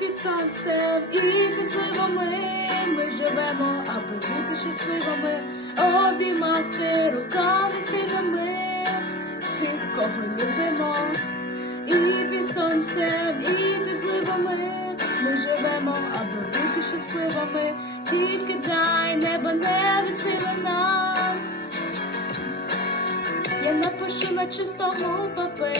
під сонцем, і під зливами. Ми живемо, аби бути щасливими, обіймати руками сильними. Тих, кого любимо. І під сонцем, і під зливами. Ми живемо, аби бути щасливими, тільки дай небо не весели нам. Я напишу на чистому папері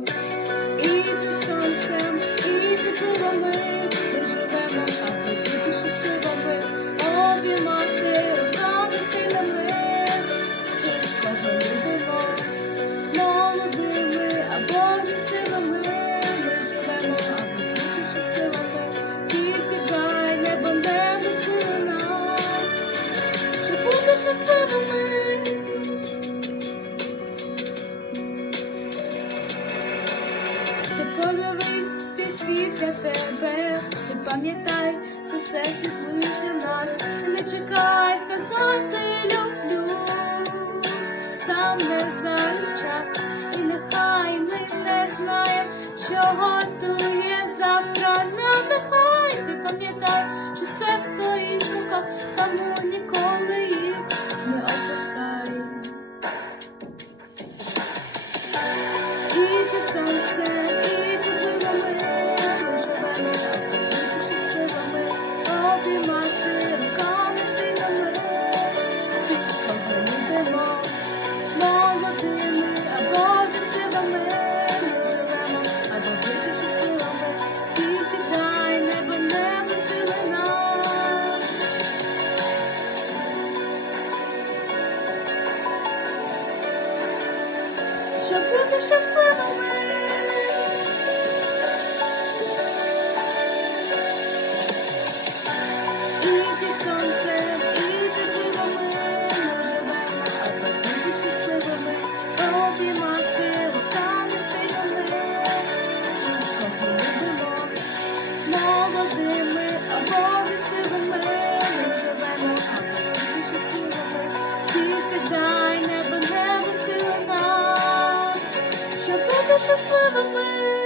Пам'ятай, все нас. Не чекай сказати люблю, саме зараз час, і нехай ми не знаємо, що Щоб бути щасливими. if you're.